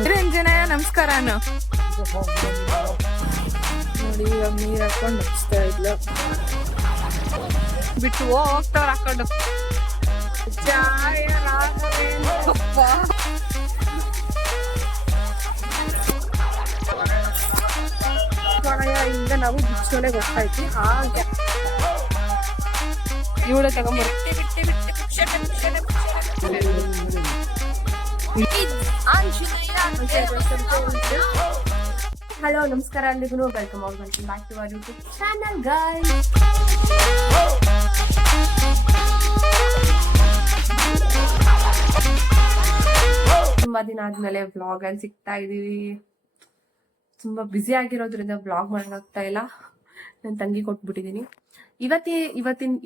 ನಿರಂಜನಯ ನಮಸ್ಕಾರ ನೋಡಿ, ಇವಾಗ ನೀರ್ ಹಾಕೊಂಡು ಹಚ್ತಾ ಇದ್ಲು. ಬಿಟ್ಟು ಹೋಗ್ತಾವ್ರ ಹಾಕೊಂಡು. ಜಾಯ ರಾಘವೇಂದ್ರಪ್ಪ ಇಂದ ನಾವು ಬಿಚ್ಚೋಳೆ ಗೊತ್ತಾಯ್ತು. ಹಾಗೆ ಇವಳೆ ತಗೊಂಡ್ಬರ್ತೀವಿ. ಹಲೋ ನಮಸ್ಕಾರ ಎಲ್ರಿಗೂ, welcome back to our YouTube channel guys. ತುಂಬಾ ದಿನ ಆದ್ಮೇಲೆ ವ್ಲಾಗ್ ಅಲ್ಲಿ ಸಿಗ್ತಾ ಇದೀವಿ. ತುಂಬಾ ಬ್ಯುಸಿ ಆಗಿರೋದ್ರಿಂದ ವ್ಲಾಗ್ ಮಾಡೋಕ್ಕಾಗ್ತಾ ಇಲ್ಲ. ನನ್ನ ತಂಗಿ ಕೊಟ್ಬಿಟ್ಟಿದೀನಿ.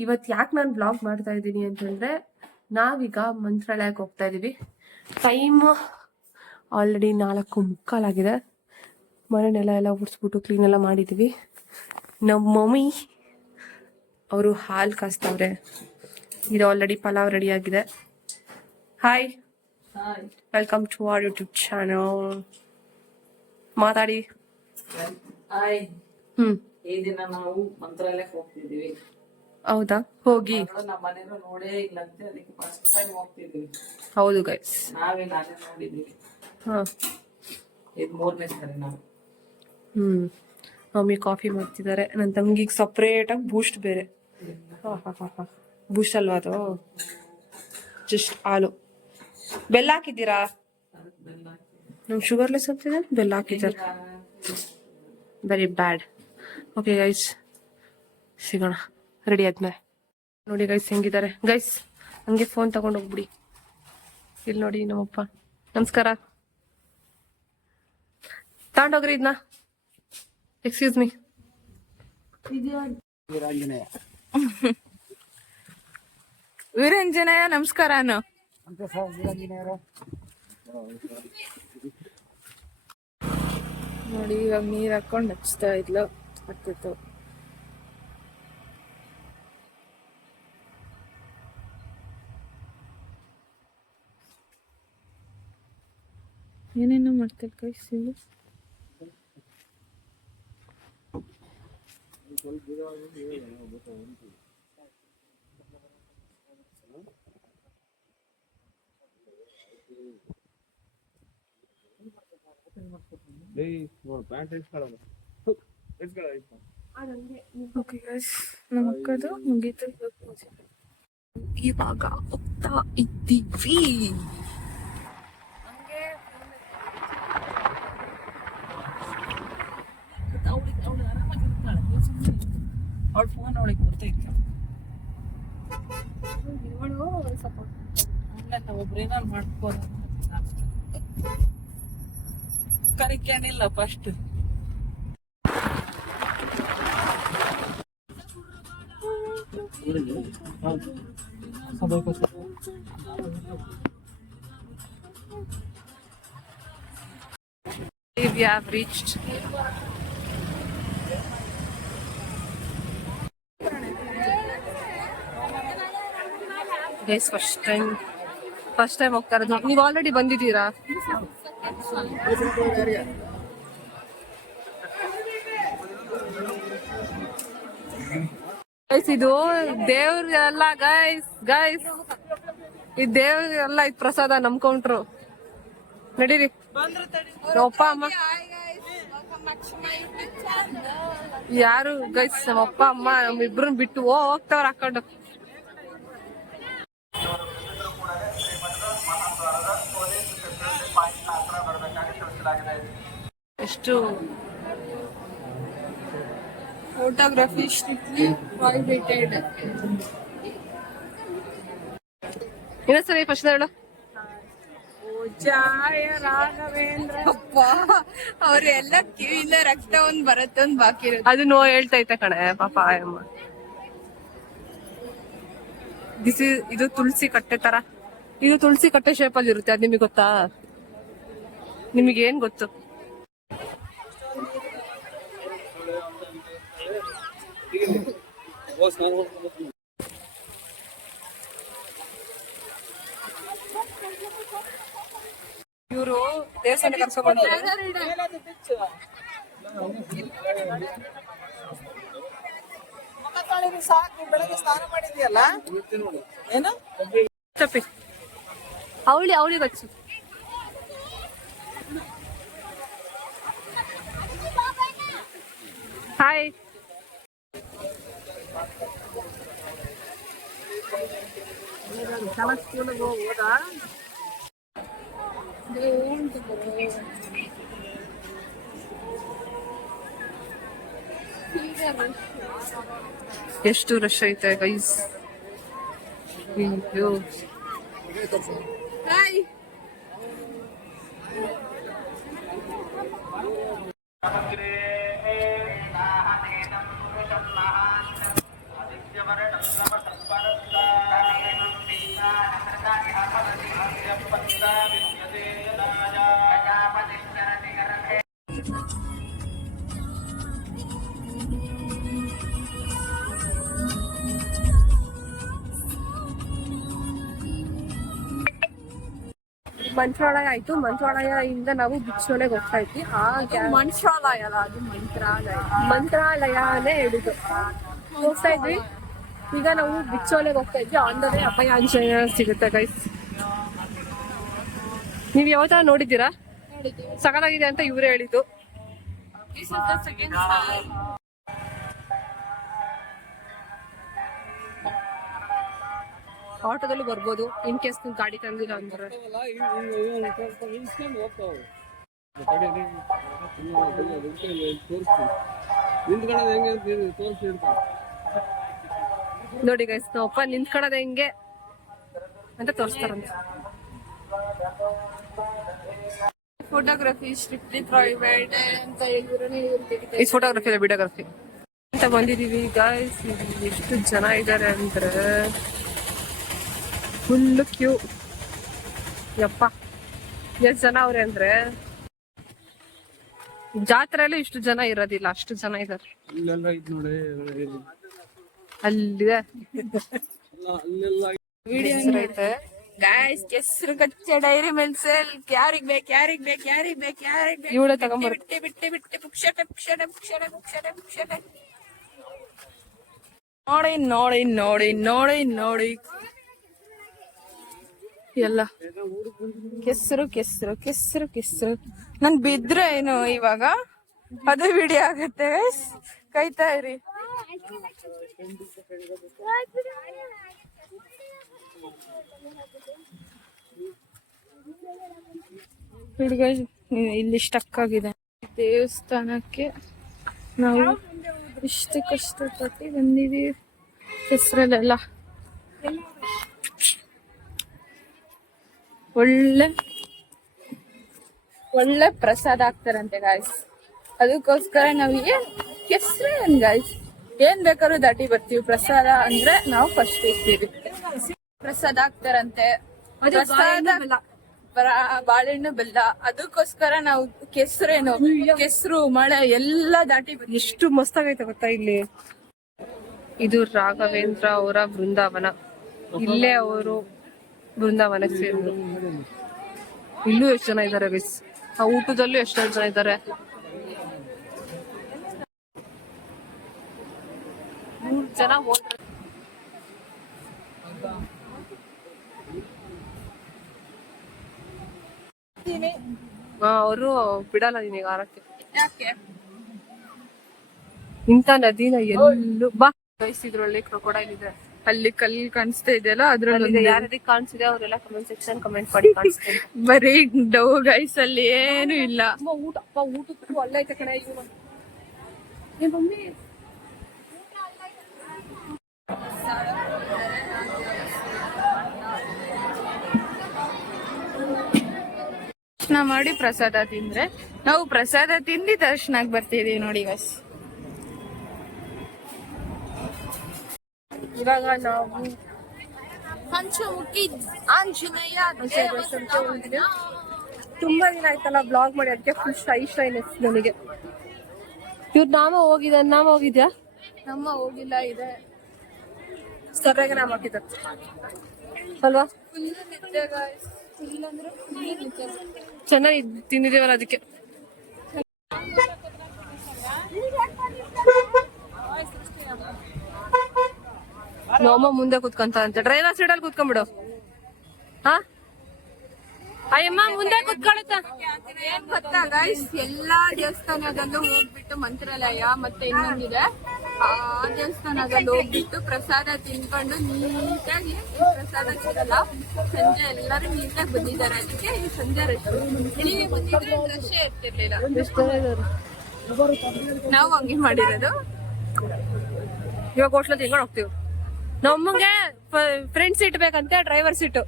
ಇವತ್ತು ಯಾಕೆ ನಾನು ವ್ಲಾಗ್ ಮಾಡ್ತಾ ಇದ್ದೀನಿ ಅಂತಂದ್ರೆ, ನಾವೀಗ ಮಂತ್ರಾಲಯಕ್ಕೆ ಹೋಗ್ತಾ ಇದೀವಿ. ಟೈಮ್ ಆಲ್ರೆಡಿ 4:45 ಮನೆನೆಲ್ಲ ಉಡ್ಸ್ಬಿಟ್ಟು ಕ್ಲೀನ್ ಎಲ್ಲ ಮಾಡಿದೀವಿ. ನಮ್ಮ ಮಮ್ಮಿ ಅವರು ಹಾಲು ಕಾಸ್ತವ್ರೆ. ಇದು ಆಲ್ರೆಡಿ ಪಲಾವ್ ರೆಡಿ ಆಗಿದೆ. Hi, welcome to our YouTube channel. ಮಾತಾಡಿ. ಈ ದಿನ ನಾವು ಮಂತ್ರಾಲಯಕ್ಕೆ ಹೋಗ್ತಿದೀವಿ. ಹೌದಾ? ಹೋಗಿ ನಮ್ಮ ಮನೇಲಿ ನೋಡೇ ಇಲ್ಲ ಅಂತ ಅದಕ್ಕೆ ಫಸ್ಟ್ ಟೈಮ್ ಹೋಗ್ತಿದೀವಿ. ಹೌದು ಗೈಸ್, ನಾನೇ ನೋಡಿದೀವಿ. ಇದು 3ನೇ ಸರಿ ನಾವು. ಮಮ್ಮಿ ಕಾಫಿ ಮಾಡ್ತಿದ್ದಾರೆ. ನನ್ನ ತಂಗಿಗೆ ಸಪ್ರೇಟ್ ಆಗಿ ಬೂಸ್ಟ್ ಬೇರೆ. ಬೂಸ್ಟ್ ಅಲ್ವಾ ಅದು? ಜಸ್ಟ್ ಹಾಲು. ಬೆಲ್ಲ ಹಾಕಿದ್ದೀರಾ? ನಮ್ ಶುಗರ್ಲೆಸ್ ಅಂತಿದೆ, ಬೆಲ್ಲ ಹಾಕಿದ್ದಾರೆ. Very bad. ಓಕೆ ಗೈಸ್, ಸಿಗೋಣ ರೆಡಿ ಆದ್ಮೇಲೆ. ನೋಡಿ ಗೈಸ್ ಹೆಂಗಿದ್ದಾರೆ. ಗೈಸ್ ಹಂಗೆ ಫೋನ್ ತಗೊಂಡು ಹೋಗ್ಬಿಡಿ. ಇಲ್ಲಿ ನೋಡಿ ನಮ್ಮಪ್ಪ. ನಮಸ್ಕಾರ. ತಗೊಂಡೋಗ್ರಿ ಇದನ್ನ. Excuse me. ವೀರಂಜನಯ ನಮಸ್ಕಾರ. ನೋಡಿ, ಇವಾಗ ನೀರ್ ಹಾಕೊಂಡು ಹಚ್ತಾ ಇದ್ಲು. ಹತ್ತಿತ್ತು. ಏನೇನೋ ಮಾಡ್ತಾರೆ ಕೈಸಿಂದು. ಓಕೆ ಗೈಸ್, ನಮ್ಮ ಅಕ್ಕದು ಮುಗೀತು. ಇವಾಗ ಹೋಗ್ತಾ ಇದ್ದೀವಿ. ಅವಳ ಫೋನ್ ಅವಳಿಗೆ ಬರ್ತೈತೆ. ಒಬ್ರು ಏನಾರು ಮಾಡ್ಕೋದ ಕರಿಕೇನಿಲ್ಲ first. We have reached. Guys, first time ಹೋಗ್ತಾ ಇರೋದು. ನೀವು ಆಲ್ರೆಡಿ ಬಂದಿದ್ದೀರಾ? ಗೈಸ್, ಇದು ದೇವ್ರ ಎಲ್ಲ. ಗೈಸ್ ಇದು ದೇವ್ರ ಎಲ್ಲ. ಇದು ಪ್ರಸಾದ ನಂಬ್ಕೊಂಡ್ರು. ನಡೀರಿ ಅಪ್ಪ ಅಮ್ಮ. ಯಾರು ಗೈಸ್? ನಮ್ಮ ಅಪ್ಪ ಅಮ್ಮ ನಮ್ಮಿಬ್ರನ್ನ ಬಿಟ್ಟು ಹೋಗ್ತಾವ್ರ ಹಾಕೊಂಡು. ಎಷ್ಟು ಫೋಟೋಗ್ರಫಿ ಸ್ಟ್ರಿಕ್ಟ್ಲಿ ಪ್ರೊಹಿಬಿಟೆಡ್. ಇನ್ನೊಂದ್ಸರಿ ಫಸ್ಟ್ ಹೇಳು. ಜಾಯ ರಾಘವೇಂದ್ರಪ್ಪ. ಅವ್ರೆಲ್ಲ ಕಿವಿಯಿಂದ ರಕ್ತ ಒಂದ್ ಬರತ್ತೆ, ಒಂದ್ ಬಾಕಿ ಇರುತ್ತೆ. ಅದು ಹೇಳ್ತೈತೆ ಕಣೆ ಪಾಪ ಅಮ್ಮ. ಇದು ತುಳಸಿ ಕಟ್ಟೆ ತರ. ಇದು ತುಳಸಿ ಕಟ್ಟೆ ಶೇಪ್ ಅಲ್ಲಿ ಇರುತ್ತೆ. ಅದ್ ನಿಮಗೆ ಗೊತ್ತಾ? ನಿಮಗೇನ್ ಗೊತ್ತು? ಇವರು ದೇವಸ್ಥಾನ ಕರ್ಕೊಂಡ್ ಬಂದ್ರು. ಮೇಲದು ಬಿಚ್ಚು. ಮುಖ ತೊಳೆದು ಸಾಕು, ಬೆಳಗ್ಗೆ ಸ್ನಾನ ಮಾಡಿದ್ಯಲ್ಲ ಏನು ಚಪ್ಪಿ ಅವಳಿಗೆ ಹಚ್ಚು. ಹಾಯ್. ಸ್ಕೂಲಿಗೆ ಹೋಗೋದಾ? ಎಷ್ಟು ರಶ್ ಐತೆ ಗೈಸ್. ಅಯ್ಯೋ ಹಾಯ್. ಮಂತ್ರಾಲಯ ಆಯ್ತು. ಮಂತ್ರಾಲಯದಿಂದ ನಾವು ಬಿಚ್ಚೋಲೆಗೆ ಹೋಗ್ತಾ ಇದ್ವಿ. ಮಂತ್ರಾಲಯ ಅಲ್ಲ, ಅದು ಮಂತ್ರಾಲಯನೇ ಹೇಳಿದ್ದು. ಹೋಗ್ತಾ ಇದ್ವಿ. ಈಗ ನಾವು ಬಿಚ್ಚೋಲೆಗೆ ಹೋಗ್ತಾ ಇದ್ವಿ. ಆನ್ ದ ವೇ ಅಭಯ ಆಂಜನೇಯ ಸಿಗುತ್ತೆ ಗೈಸ್. ನೀವ್ ಯಾವತ್ತ ನೋಡಿದ್ದೀರಾ? ಸಕಲಾಗಿದೆ ಅಂತ ಇವ್ರೇ ಹೇಳಿದ್ದು. ಆಟೋದಲ್ಲೂ ಬರ್ಬೋದು ಇನ್ ಕೇಸ್ ನೀವು ಗಾಡಿ ತಂದಿಲ್ಲ ಅಂದ್ರೆ. ನೋಡಿ ಗೈಸ್, ನಾವಪ್ಪ ನಿಂತ್ಕೊಳ್ಳೋದು ಹೆಂಗೆ ಅಂತ ತೋರಿಸ್ತಾರಂತೆ. ಫೋಟೋಗ್ರಫಿ ಸ್ಟ್ರಿಕ್ಟ್ಲಿ ಪ್ರೈವೇಟ್ ಅಂತ ಹೇಳಿದ್ರೆ ಈ ಫೋಟೋಗ್ರಫಿ ಅಲ್ಲ, ವಿಡಿಯೋಗ್ರಫಿ ಅಂತ ಬಂದಿದೀವಿ ಗೈಸ್. ಎಷ್ಟು ಜನ ಇದ್ದಾರೆ ಅಂದ್ರೆ ಫುಲ್ ಕ್ಯೂ. ಯಪ್ಪ ಎಷ್ಟು ಜನ ಅವ್ರೆ ಅಂದ್ರೆ ಜಾತ್ರೆಯಲ್ಲಿ ಇಷ್ಟು ಜನ ಇರೋದಿಲ್ಲ, ಅಷ್ಟು ಜನ ಇದ್ದಾರೆ. ಅಲ್ಲಿದೆ ಐತೆ. ಗಾಯ್ಸ್ ಕೆಸರು ಕಚ್ಚೆ ಡೈರಿ ಮಿಲ್ಸಲ್ ಯಾರಿಗ್ ಬೇಕು ಇವಳೆ ತಗೊಂಡ್ಬರು. ಬಿಟ್ಟೆ ಪುಕ್ಷಟೆ ನೋಡಿ ಎಲ್ಲ ಕೆಸರು. ನನ್ ಬಿದ್ರೆ ಏನು ಇವಾಗ ಅದು ವಿಡಿಯೋ ಆಗತ್ತೆ ಗೈಸ್, ಕಾಯ್ತಾ ಇರಿ. ಇಲ್ಲಿ ಸ್ಟಕ್ ಆಗಿದೆ. ದೇವಸ್ಥಾನಕ್ಕೆ ನಾವು ಇಷ್ಟು ಕಷ್ಟಪಟ್ಟು ಬಂದಿದೀವಿ. ಹೆಸರಲ್ಲೆಲ್ಲ ಒಳ್ಳೆ ಪ್ರಸಾದ ಆಗ್ತಾರಂತೆ ಗಾಯ್ಸ್. ಅದಕ್ಕೋಸ್ಕರ ನಾವಿಗೆ ಕೆಸರು ಗಾಯ್ಸ್ ಏನ್ ಬೇಕಾದ್ರೂ ದಾಟಿ ಬರ್ತೀವಿ. ಪ್ರಸಾದ ಅಂದ್ರೆ ನಾವು ಫಸ್ಟ್ ಇರ್ತೀವಿ. ಪ್ರಸಾದ ಆಗ್ತಾರಂತೆ, ಬಾಳೆಹಣ್ಣು ಬೆಲ್ಲ. ಅದಕ್ಕೋಸ್ಕರ ನಾವು ಕೆಸರು ಮಳೆ ಎಲ್ಲ ದಾಟಿ ಬರ್ತೀವಿ. ಎಷ್ಟು ಮಸ್ತಾಗೈತೆ ಗೊತ್ತಾ ಇಲ್ಲಿ. ಇದು ರಾಘವೇಂದ್ರ ಅವರ ಬೃಂದಾವನ. ಇಲ್ಲೇ ಅವರು ಬೃಂದಾವನಕ್ಕೆ ಸೇರಿದ್ರು. ಇಲ್ಲೂ ಎಷ್ಟು ಜನ ಇದ್ದಾರೆ ಗೈಸ್. ಆ ಊಟದಲ್ಲೂ ಎಷ್ಟೊಂದು ಜನ ಇದ್ದಾರೆ. 3 ಜನ ಹೋದ್ರೆ ಅವರು ಬಿಡಲ್ಲ ನಿನಗೆ ಆರಕ್ಕೆ. ಯಾಕೆ ಇಂಥ ನದಿನ ಎಲ್ಲೂ ಬಾ ಗೈಸ್. ಇದ್ರಲ್ಲಿ ಕ್ರೊಕೊಡೈಲ್ ಇದೆ. ಅಲ್ಲಿ ಕಲ್ಲು ಕಾಣಿಸ್ತಾ ಇದೆಯಲ್ಲ, ಅದ್ರಲ್ಲಿ ಯಾರಿಗೆ ಕಾಣಿಸಿದೆ ಅವರೆಲ್ಲ ಕಮೆಂಟ್ ಸೆಕ್ಷನ್ ಕಮೆಂಟ್ ಮಾಡಿ ಕಾಣಿಸ್ತೀನಿ. ಬರೀ ಡವ್ ಗೈಸ್, ಅಲ್ಲಿ ಏನು ಇಲ್ಲ. ಊಟಕ್ಕೂ ಅಲ್ಲ ಐತೆ ಕಣೆ. ಮಮ್ಮಿ ದರ್ಶನ ಮಾಡಿ ಪ್ರಸಾದ ತಿಂದ್ರೆ ನಾವು ಪ್ರಸಾದ ತಿಂದು ದರ್ಶನಕ್ಕೆ ಬರ್ತಿದೀವಿ ನೋಡಿ ಗೈಸ್. ಇವಾಗ ನಾವು ಪಂಚಮುಖಿ ಆಂಜನೇಯ ತುಂಬಾ ದಿನ ಆಯ್ತಲ್ಲ ಬ್ಲಾಗ್ ಮಾಡಿ, ಅದಕ್ಕೆ ಫುಲ್ ಶೈನೆಸ್ ನನಗೆ. ಇವ್ರ ನಾಮ ಹೋಗಿದ್ಯಾ? ನಮ್ಮ ಹೋಗಿಲ್ಲ, ಇದೆ ಸರ್ಯಾಗ ನಾಮ ಹಾಕಿದ ಅಲ್ವಾ? ಫುಲ್ ನಿದ್ದೆ ಗೈಸ್. ಚೆನ್ನಾಗಿ ತಿಂದಿದೀವಲ್ಲ ಅದಕ್ಕೆ. ನಮ್ಮಮ್ಮ ಮುಂದೆ ಕುತ್ಕೊಂತ ಅಂತೆ. ಡ್ರೈವರ್ ಸೈಡಲ್ಲಿ ಕುತ್ಕೊಂಡ್ಬಿಡು. ಹಾ ಅಯ್ಯಮ್ಮ ಮುಂದೆ ಕುತ್ಕೊಳುತ್ತ. ಏನ್ ಗೊತ್ತಾ ಗೈಸ್, ಎಲ್ಲಾ ದೇವಸ್ಥಾನದಲ್ಲೂ ಹೋಗ್ಬಿಟ್ಟು ಮಂತ್ರಾಲಯ ಮತ್ತೆ ಇನ್ನೊಂದಿದೆ ಆ ದೇವಸ್ಥಾನದಲ್ಲಿ ಹೋಗ್ಬಿಟ್ಟು ಪ್ರಸಾದ ತಿನ್ಕೊಂಡು ನೀಟಾಗಿ, ಪ್ರಸಾದ ಸಿಗಲ್ಲ, ಸಂಜೆ ಎಲ್ಲರೂ ನೀಟಾಗಿ ಬಂದಿದ್ದಾರೆ. ಅದಕ್ಕೆ ಈ ಸಂಜೆ ರಶ್. ಬೆಳಿಗ್ಗೆ ಬಂದಿದ್ರೆ ರಶೇ ಇರ್ತಿರ್ಲಿಲ್ಲ. ನಾವು ಹಂಗೆ ಮಾಡಿರೋದು. ಇವಾಗ ಹೋಟ್ಲ ತಿನ್ಕೊಂಡು ಹೋಗ್ತೀವಿ. ನಮ್ಮಂಗೆ ಫ್ರಂಟ್ ಸೀಟ್ ಬೇಕಂತೆ, ಡ್ರೈವರ್ ಸೀಟು.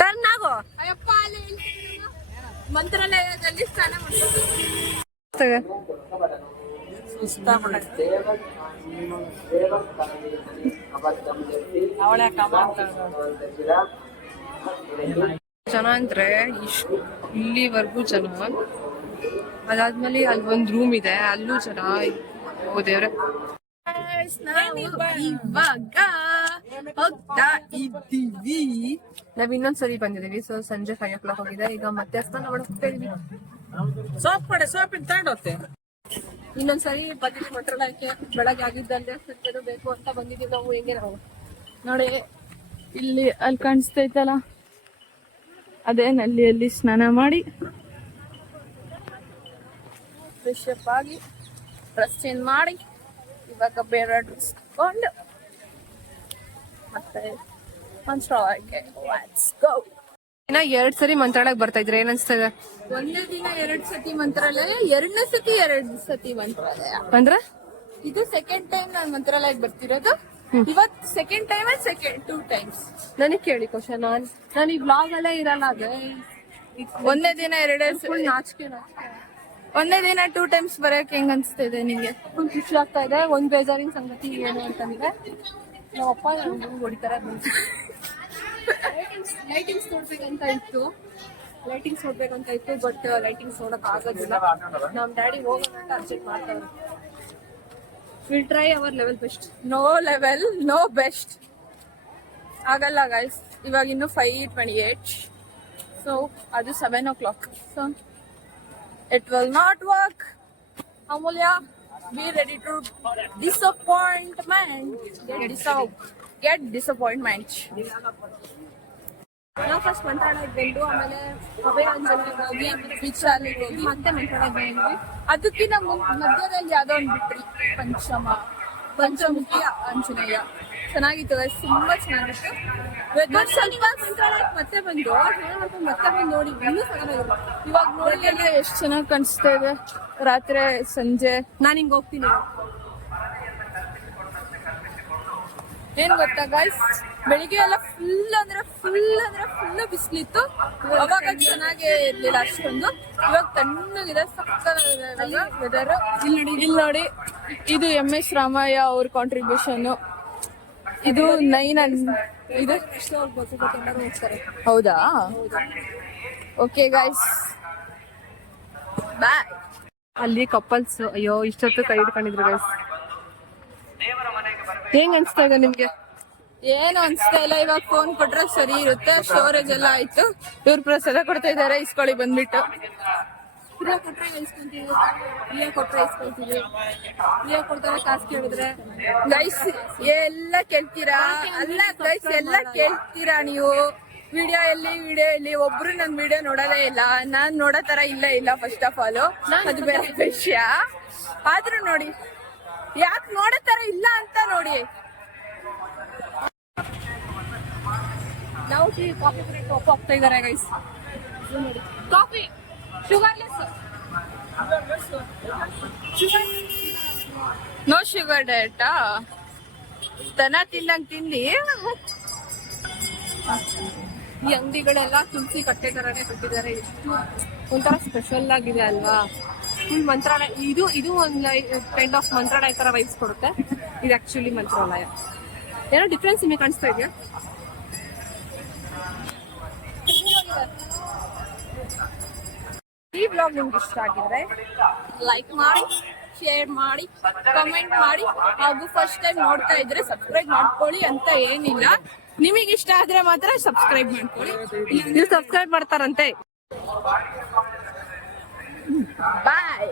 ಟರ್ನ್ ಆಗೋ. ಅಯ್ಯಪ್ಪ, ಅಲ್ಲಿ ಮಂತ್ರಾಲಯದಲ್ಲಿ ಸ್ನಾನ ಮಾಡ್ತಾರೆ. ಜನ ಅಂದ್ರೆ ಇಲ್ಲಿವರೆಗೂ ಜನ. ಅದಾದ್ಮೇಲೆ ಅಲ್ಲಿ ಒಂದ್ ರೂಮ್ ಇದೆ, ಅಲ್ಲೂ ಜನ. ಓ ದೇವ್ರೆ, ಇವಾಗ ಹೋಗ್ತಾ ಇದ್ದೀವಿ. ನಾವ್ ಇನ್ನೊಂದ್ಸರಿ ಬಂದಿದೀವಿ. ಸೊ ಸಂಜೆ 5 o'clock ಹೋಗಿದೆ. ಈಗ ಮತ್ತೆ ಸ್ನಾನ ಮಾಡಕ್ ಹೋಗ್ತಾ ಇದೀವಿ. ಸೋಪಿನ ತಗೊಂಡು ಹೋಗ್ತೆ. ಇನ್ನೊಂದ್ಸರಿ ಬಂದಿದ್ದೀವಿ ಮಂತ್ರಾಲಯಕ್ಕೆ. ಬೆಳಗ್ಗೆ ಆಗಿದ್ದಲ್ಲೇ ಸುತ್ತಲೂ ಬೇಕು ಅಂತ ಬಂದಿದೀವಿ ನಾವು. ಹೆಂಗೆ ನಾವು ನೋಡಿ, ಇಲ್ಲಿ ಅಲ್ಲಿ ಕಾಣಿಸ್ತೈತಲ್ಲ, ಅದೇ ನಲ್ಲಿಯಲ್ಲಿ ಸ್ನಾನ ಮಾಡಿ ಫ್ರೆಶ್ ಅಪ್ ಆಗಿ ಡ್ರೆಸ್ ಚೇಂಜ್ ಮಾಡಿ ಇವಾಗ ಬೇರೆ ಡ್ರೆಸ್ ತಗೊಂಡು ಮತ್ತೆ ಮಂತ್ರಾಲಯಕ್ಕೆ ಲೆಟ್ಸ್ ಗೋ. ಇನ್ನ 2 ಸರಿ ಮಂತ್ರಾಲಯಕ್ಕೆ ಬರ್ತಾ ಇದ್ರೆ ಏನ್ ಅನ್ಸ್ತಾ ಇದೆ? ಒಂದೇ ದಿನ 2 ಸತಿ ಮಂತ್ರಾಲಯ, 2ನೇ ಸತಿ 2 ಸತಿ ಮಂತ್ರಾಲಯ. ಅಂದ್ರೆ ಇದು ಸೆಕೆಂಡ್ ಟೈಮ್ ನಾನು ಮಂತ್ರಾಲಯಕ್ಕೆ ಬರ್ತಿರೋದು. ಇವತ್ ಸೆಕೆಂಡ್ ಟೈಮ್, 2 ಟೈಮ್ಸ್. ನನಗೆ ಕೇಳಿ ಕ್ವಶನ್. ನಾನು ಈ ಬ್ಲಾಗ್ ಅಲ್ಲೇ ಇರಲ್ಲ. ಅದೇ ಒಂದೇ ದಿನ 2 ನಾಚಿಕೆ ಒಂದೇ ದಿನ 2 ಟೈಮ್ಸ್ ಬರೋಕೆ ಹೆಂಗ್ ಅನ್ಸ್ತಿದೆ ನಿಂಗೆ? ಫುಲ್ ಖುಷಿ ಆಗ್ತಾ ಇದೆ. ಒಂದ್ ಬೇಜಾರಿನ ಸಂಗತಿ ಏನು ಅಂತಂದ್ರೆ, ನಮ್ಮಪ್ಪ ನನ್ಗೆ ಹೊಡಿತಾರೆ. ಲೈಟಿಂಗ್ಸ್ ನೋಡ್ಬೇಕಂತ ಇತ್ತು. ಬಟ್ ಲೈಟಿಂಗ್ಸ್ ನೋಡಕ್ ಆಗೋದಿಲ್ಲ. ನಮ್ ಡ್ಯಾಡಿ ಹೋಗೋಣ ಅಂತ ಅರ್ಜೆಂಟ್ ಮಾಡ್ತಾರೆ. Will try our level best. No level, no best ಆಗಲ್ಲ ಗೈಸ್. ಇವಾಗ ಇನ್ನು 5:28. ಸೊ ಅದು 7 o'clock. So it will not work. Amulya, be ready to get disappointment. ನಾವು ಫಸ್ಟ್ ಮಂತ್ರಾಲಯಕ್ಕೆ ಬಂದು ಆಮೇಲೆ ಅಭಯಾಂಜಲಿಗೆ ಹೋಗಿ ವಿಚಾರಕ್ಕೆ ಹೋಗಿ ಮತ್ತೆ ಮಂತ್ರಾಲಯಕ್ಕೆ ಬಂದ್ವಿ. ಅದಕ್ಕಿಂತ ಮಧ್ಯದಲ್ಲಿ ಯಾವ್ದೋ ಒಂದು ಬಿಟ್ರಿ, ಪಂಚಮುಖಿ ಆಂಜನೇಯ. ಚೆನ್ನಾಗಿತ್ತು guys, ತುಂಬಾ ಚೆನ್ನಾಗಿತ್ತು. ವೆದರ್ ಸ್ವಲ್ಪ ಮಂತ್ರಾಲಯಕ್ಕೆ ಮತ್ತೆ ಬಂದು ಮತ್ತೆ ಬಂದು ನೋಡಿ ಇನ್ನೂ ಚೆನ್ನಾಗಿಲ್ಲ. ಇವಾಗ ನೋಡಿ ಎಷ್ಟು ಚೆನ್ನಾಗಿ ಕಾಣಿಸ್ತಾ ಇದೆ ರಾತ್ರಿ ಸಂಜೆ. ನಾನು ಹಿಂಗ್ ಹೋಗ್ತೀನಿ. ಏನ್ ಗೊತ್ತಾ ಗೈಸ್, ಬೆಳಿಗ್ಗೆ ಎಲ್ಲ ಫುಲ್ ಬಿಸಿಲಿತ್ತು. ಅವಾಗ ಚೆನ್ನಾಗೇ ಇರ್ಲಿಲ್ಲ ಅಷ್ಟೊಂದು. ಇವಾಗ ತಣ್ಣಗಿದೆ, ಸಕ್ಕತ್ತಾಗಿದೆ ವೆದರ್. ಇಲ್ಲಿ ನೋಡಿ, ಇದು MS ರಾಮಯ್ಯ ಅವ್ರ ಕಾಂಟ್ರಿಬ್ಯೂಷನ್. ಇದು 9 ಇದು ಹೌದಾ? ಓಕೆ ಗೈಸ್, ಬಾಯ್. ಅಲ್ಲಿ ಕಪಲ್ಸ್ ಅಯ್ಯೋ ಇಷ್ಟೊತ್ತು ಕೈ ಹಿಡ್ಕೊಂಡಿದ್ರು ಗೈಸ್. ಹೆಂಗ್ ಅನ್ಸ್ತಾ ಇದೆ ನಿಮ್ಗೆ? ಏನು ಅನ್ಸ್ತಾ ಇಲ್ಲ. ಇವಾಗ ಫೋನ್ ಕೊಟ್ರೆ ಸರಿ ಇರುತ್ತೆ. ಸ್ಟೋರೇಜ್ ಎಲ್ಲ ಆಯ್ತು. ಇವ್ರು ಪ್ರಸಾದ ಕೊಡ್ತಾ ಇದಾರೆ, ಇಸ್ಕೊಳ್ಳಿ ಬಂದ್ಬಿಟ್ಟು. ಫ್ರೀ ಕೊಟ್ರೆ ಇಸ್ಕೊಂತೀವಿ, ಫ್ರೀ ಕೊಡ್ತಾರೆ. ಕಾಸು ಕೇಳಿದ್ರೆ ಗೈಸ್ ಎಲ್ಲ ಕೇಳ್ತೀರಾ? ಅಲ್ಲ ಗೈಸ್, ಎಲ್ಲ ಕೇಳ್ತೀರಾ ನೀವು. ವಿಡಿಯೋ ಎಲ್ಲಿ ಒಬ್ರು ನನ್ ವಿಡಿಯೋ ನೋಡೋದೇ ಇಲ್ಲ. ನಾನ್ ನೋಡೋ ತರ ಇಲ್ಲ ಫಸ್ಟ್ ಆಫ್ ಆಲ್. ಅದು ಬೇರೆ ವಿಷಯ. ಆದ್ರೂ ನೋಡಿ, ಯಾಕೆ ನೋಡೋ ತರ ಇಲ್ಲ ಅಂತ ನೋಡಿ. ನಾವು ಕಾಫಿ ಟಾಪ್ ಆಗ್ತಾ ಇದಾರೆ guys. Coffee sugarless. No sugar ಡಯಟಾ? ದನ ತಿಂದಂಗ್ ತಿಂದಿ. ಈ ಅಂಗಡಿಗಳೆಲ್ಲ ತುಳಸಿ ಕಟ್ಟೆ ತರನೇ ಕಟ್ಟಿದ್ದಾರೆ. ಎಷ್ಟು ಒಂಥರ ಸ್ಪೆಷಲ್ ಆಗಿದೆ ಅಲ್ವಾ? ಫುಲ್ ಮಂತ್ರಾಲಯ. ಇದು ಒಂದು ಕೈಂಡ್ ಆಫ್ ಮಂತ್ರಾಲಯ ತರ ವೈಬ್ಸ್ ಕೊಡುತ್ತೆ. ಇದು ಆಕ್ಚುಲಿ ಮಂತ್ರಾಲಯ. ಏನೋ ಡಿಫ್ರೆನ್ಸ್ ನಿಮಗೆ ಕಾಣಿಸ್ತಾ ಇದೆಯಾ? ಈ ಬ್ಲಾಗ್ ನಿಮ್ಗೆ ಇಷ್ಟ ಆಗಿದ್ರೆ ಲೈಕ್ ಮಾಡಿ, ಶೇರ್ ಮಾಡಿ, ಕಮೆಂಟ್ ಮಾಡಿ, ಹಾಗೂ ಫಸ್ಟ್ ಟೈಮ್ ನೋಡ್ತಾ ಇದ್ರೆ ಸಬ್ಸ್ಕ್ರೈಬ್ ಮಾಡ್ಕೊಳ್ಳಿ ಅಂತ ಏನಿಲ್ಲ. ನಿಮಗೆ ಇಷ್ಟ ಆದ್ರೆ ಮಾತ್ರ ಸಬ್ಸ್ಕ್ರೈಬ್ ಮಾಡ್ಕೊಳ್ಳಿ. ನೀವು ಸಬ್ಸ್ಕ್ರೈಬ್ ಮಾಡ್ತಾರಂತೆ. ಬಾಯ್.